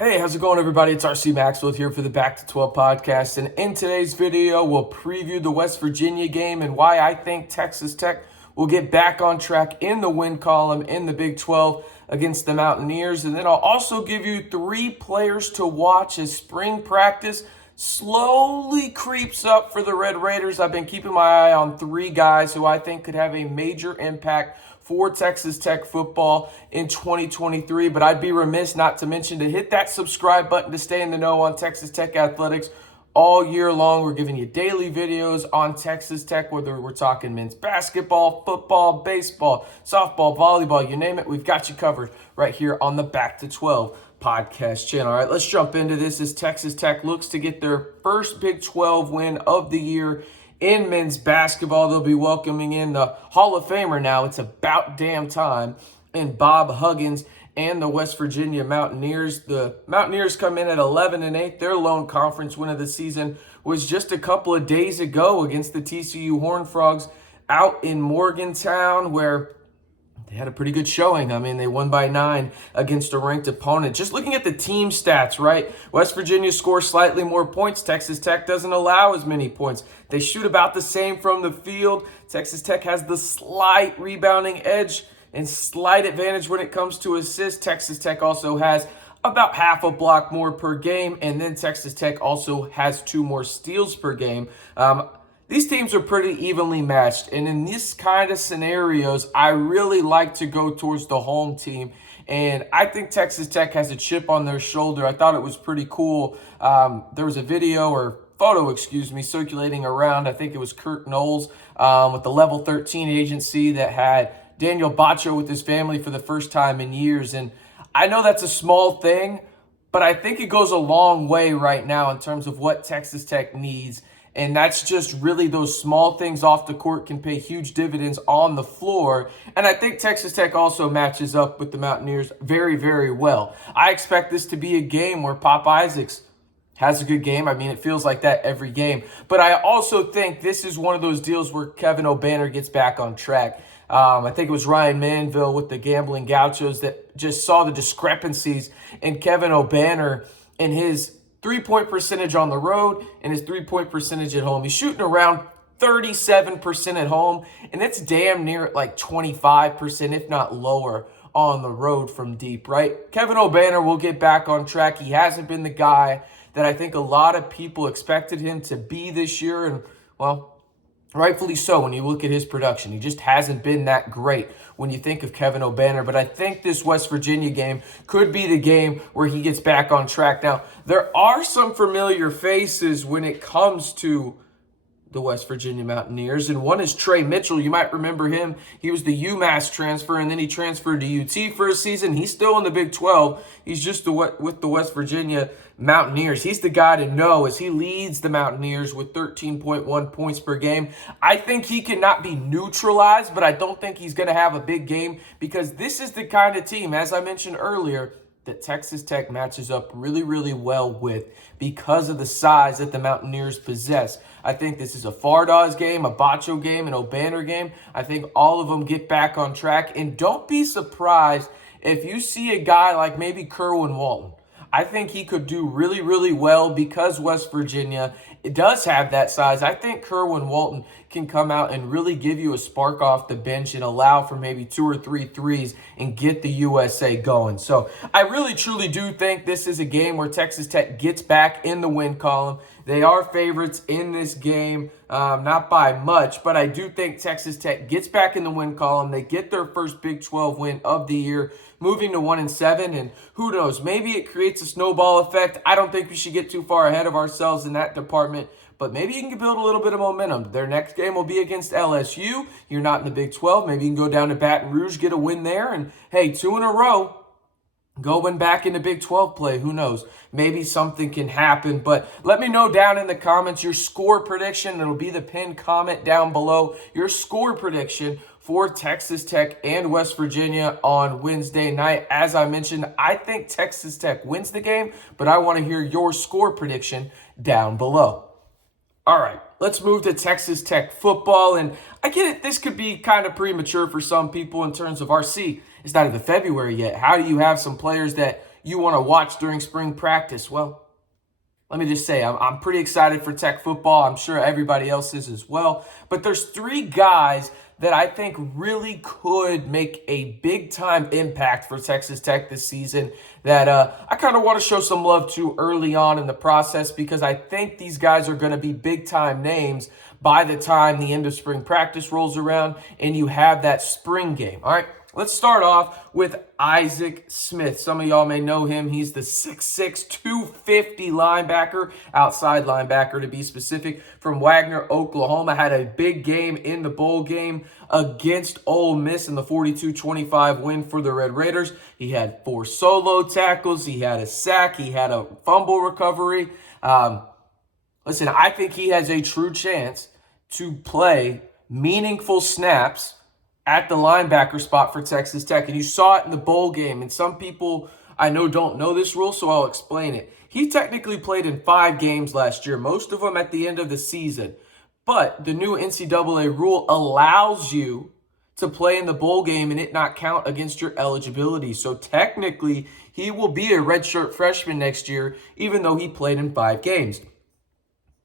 Hey, how's it going, everybody? It's RC Maxfield here for the Back to 12 podcast. And in today's video, we'll preview the West Virginia game and why I think Texas Tech will get back on track in the win column in the Big 12 against the Mountaineers. And then I'll also give you 3 players to watch as spring practice slowly creeps up for the Red Raiders. I've been keeping my eye on 3 guys who I think could have a major impact for Texas Tech football in 2023, but I'd be remiss not to mention to hit that subscribe button to stay in the know on Texas Tech athletics all year long. We're giving you daily videos on Texas Tech, whether we're talking men's basketball, football, baseball, softball, volleyball, you name it, we've got you covered right here on the Back to 12 podcast channel. All right, let's jump into this as Texas Tech looks to get their first Big 12 win of the year in men's basketball. They'll be welcoming in the Hall of Famer now. It's about damn time. And Bob Huggins and the West Virginia Mountaineers. The Mountaineers come in at 11-8. Their lone conference win of the season was just a couple of days ago against the TCU Horned Frogs out in Morgantown, where they had a pretty good showing. I mean, they won by 9 against a ranked opponent. Just looking at the team stats, right? West Virginia scores slightly more points. Texas Tech doesn't allow as many points. They shoot about the same from the field. Texas Tech has the slight rebounding edge and slight advantage when it comes to assists. Texas Tech also has about half a block more per game, and then Texas Tech also has 2 more steals per game. These teams are pretty evenly matched, and in this kind of scenarios, I really like to go towards the home team, and I think Texas Tech has a chip on their shoulder. I thought it was pretty cool. There was a video or photo, circulating around. I think it was Kurt Knowles with the Level 13 agency that had Daniel Batcho with his family for the first time in years, and I know that's a small thing, but I think it goes a long way right now in terms of what Texas Tech needs. And that's just really those small things off the court can pay huge dividends on the floor. And I think Texas Tech also matches up with the Mountaineers very, very well. I expect this to be a game where Pop Isaacs has a good game. I mean, it feels like that every game. But I also think this is one of those deals where Kevin Obanor gets back on track. I think it was Ryan Manville with the Gambling Gauchos that just saw the discrepancies in Kevin Obanor and his 3-point percentage on the road and his 3-point percentage at home. He's shooting around 37% at home, and it's damn near at like 25%, if not lower, on the road from deep, right? Kevin Obanor will get back on track. He hasn't been the guy that I think a lot of people expected him to be this year, and, well, rightfully so when you look at his production. He just hasn't been that great when you think of Kevin Obanor. But I think this West Virginia game could be the game where he gets back on track. Now, there are some familiar faces when it comes to the West Virginia Mountaineers, and one is Trey Mitchell. You might remember him. He was the UMass transfer, and then he transferred to UT for a season. He's still in the Big 12. He's just with the West Virginia Mountaineers. He's the guy to know as he leads the Mountaineers with 13.1 points per game. I think he cannot be neutralized, but I don't think he's going to have a big game because this is the kind of team, as I mentioned earlier, that Texas Tech matches up really, really well with because of the size that the Mountaineers possess. I think this is a Fardaws game, a Batcho game, an Obanor game. I think all of them get back on track. And don't be surprised if you see a guy like maybe Kerwin Walton. I think he could do really, really well because West Virginia does have that size. I think Kerwin Walton can come out and really give you a spark off the bench and allow for maybe 2 or 3 threes and get the USA going. So I really, truly do think this is a game where Texas Tech gets back in the win column. They are favorites in this game, not by much, but I do think Texas Tech gets back in the win column. They get their first Big 12 win of the year, moving to 1-7, and who knows, maybe it creates a snowball effect. I don't think we should get too far ahead of ourselves in that department, but maybe you can build a little bit of momentum. Their next game will be against LSU. You're not in the Big 12. Maybe you can go down to Baton Rouge, get a win there, and hey, 2 in a row. Going back into Big 12 play, who knows? Maybe something can happen, but let me know down in the comments your score prediction. It'll be the pinned comment down below. Your score prediction for Texas Tech and West Virginia on Wednesday night. As I mentioned, I think Texas Tech wins the game, but I want to hear your score prediction down below. All right, let's move to Texas Tech football, and I get it. This could be kind of premature for some people in terms of RC. It's not even February yet. How do you have some players that you want to watch during spring practice? Well, let me just say, I'm pretty excited for Tech football. I'm sure everybody else is as well. But there's 3 guys that I think really could make a big-time impact for Texas Tech this season that I kind of want to show some love to early on in the process, because I think these guys are going to be big-time names by the time the end of spring practice rolls around and you have that spring game. All right, let's start off with Isaac Smith. Some of y'all may know him. He's the 6'6", 250 linebacker, outside linebacker to be specific, from Wagner, Oklahoma. Had a big game in the bowl game against Ole Miss in the 42-25 win for the Red Raiders. He had 4 solo tackles. He had a sack. He had a fumble recovery. Listen, I think he has a true chance to play meaningful snaps at the linebacker spot for Texas Tech. And you saw it in the bowl game. And some people I know don't know this rule, so I'll explain it. He technically played in 5 games last year, most of them at the end of the season. But the new NCAA rule allows you to play in the bowl game and it not count against your eligibility. So technically, he will be a redshirt freshman next year, even though he played in 5 games.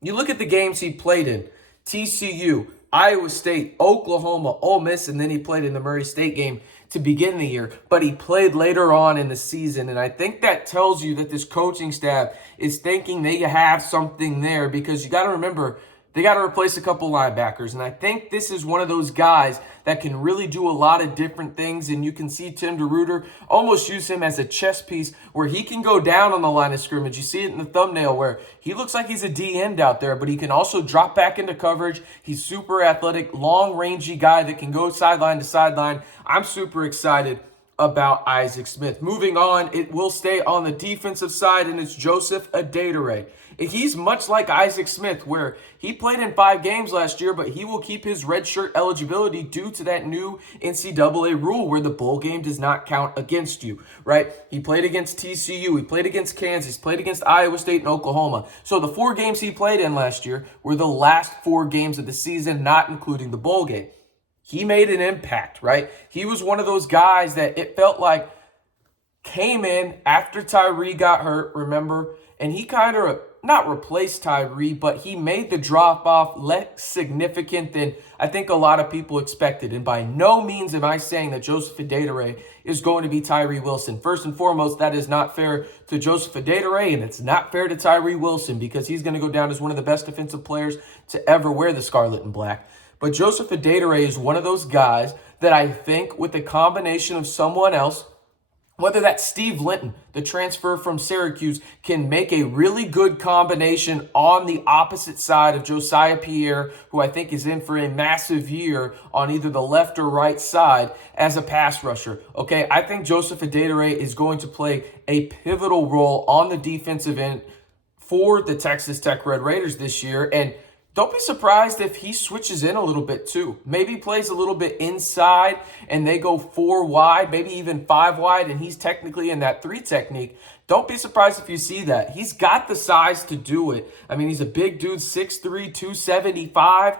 You look at the games he played in: TCU, Iowa State, Oklahoma, Ole Miss, and then he played in the Murray State game to begin the year. But he played later on in the season, and I think that tells you that this coaching staff is thinking they have something there, because you got to remember, they got to replace a couple linebackers, and I think this is one of those guys that can really do a lot of different things, and you can see Tim DeRuyter almost use him as a chess piece where he can go down on the line of scrimmage. You see it in the thumbnail where he looks like he's a D end out there, but he can also drop back into coverage. He's super athletic, long, rangy guy that can go sideline to sideline. I'm super excited about Isaac Smith. Moving on, it will stay on the defensive side, and it's Joseph Adedire. He's much like Isaac Smith, where he played in 5 games last year, but he will keep his redshirt eligibility due to that new NCAA rule where the bowl game does not count against you, right? He played against TCU, he played against Kansas, played against Iowa State and Oklahoma. So the 4 games he played in last year were the last 4 games of the season, not including the bowl game. He made an impact, right? He was one of those guys that it felt like came in after Tyree got hurt, remember? And he kind of not replaced Tyree, but he made the drop-off less significant than I think a lot of people expected. And by no means am I saying that Joseph Adedire is going to be Tyree Wilson. First and foremost, that is not fair to Joseph Adedire, and it's not fair to Tyree Wilson, because he's going to go down as one of the best defensive players to ever wear the scarlet and black. But Joseph Adedire is one of those guys that I think with a combination of someone else, whether that's Steve Linton, the transfer from Syracuse, can make a really good combination on the opposite side of Josiah Pierre, who I think is in for a massive year on either the left or right side as a pass rusher. Okay, I think Joseph Adedire is going to play a pivotal role on the defensive end for the Texas Tech Red Raiders this year. And don't be surprised if he switches in a little bit too. Maybe plays a little bit inside and they go 4 wide, maybe even 5 wide, and he's technically in that 3 technique. Don't be surprised if you see that. He's got the size to do it. I mean, he's a big dude, 6'3", 275.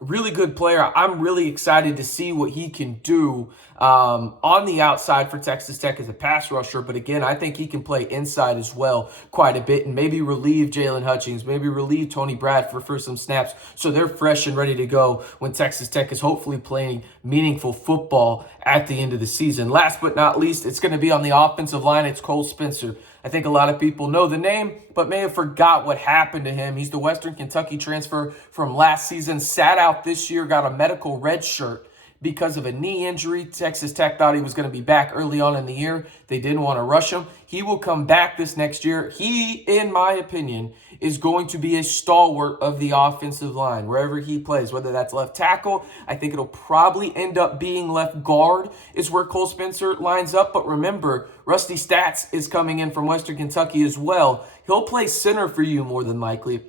Really good player. I'm really excited to see what he can do on the outside for Texas Tech as a pass rusher. But again, I think he can play inside as well quite a bit and maybe relieve Jalen Hutchings, maybe relieve Tony Bradford for some snaps so they're fresh and ready to go when Texas Tech is hopefully playing meaningful football at the end of the season. Last but not least, it's going to be on the offensive line. It's Cole Spencer. I think a lot of people know the name, but may have forgot what happened to him. He's the Western Kentucky transfer from last season, sat out this year, got a medical red shirt because of a knee injury. Texas Tech thought he was going to be back early on in the year. They didn't want to rush him. He will come back this next year. He, in my opinion, is going to be a stalwart of the offensive line wherever he plays, whether that's left tackle. I think it'll probably end up being left guard is where Cole Spencer lines up. But remember, Rusty Stats is coming in from Western Kentucky as well. He'll play center for you more than likely.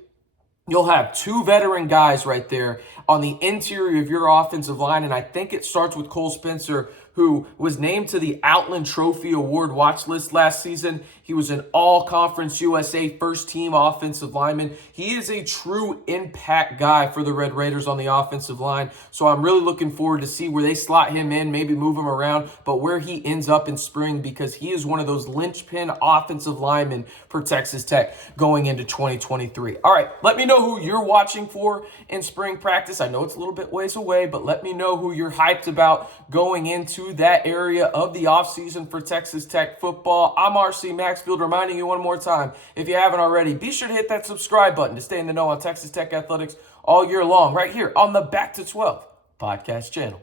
You'll have 2 veteran guys right there on the interior of your offensive line, and I think it starts with Cole Spencer, who was named to the Outland Trophy Award watch list last season. He was an all-conference USA first-team offensive lineman. He is a true impact guy for the Red Raiders on the offensive line. So I'm really looking forward to see where they slot him in, maybe move him around, but where he ends up in spring, because he is one of those linchpin offensive linemen for Texas Tech going into 2023. All right, let me know who you're watching for in spring practice. I know it's a little bit ways away, but let me know who you're hyped about going into that area of the offseason for Texas Tech football. I'm RC Maxfield, reminding you one more time, if you haven't already, be sure to hit that subscribe button to stay in the know on Texas Tech athletics all year long, right here on the Back to 12 podcast channel.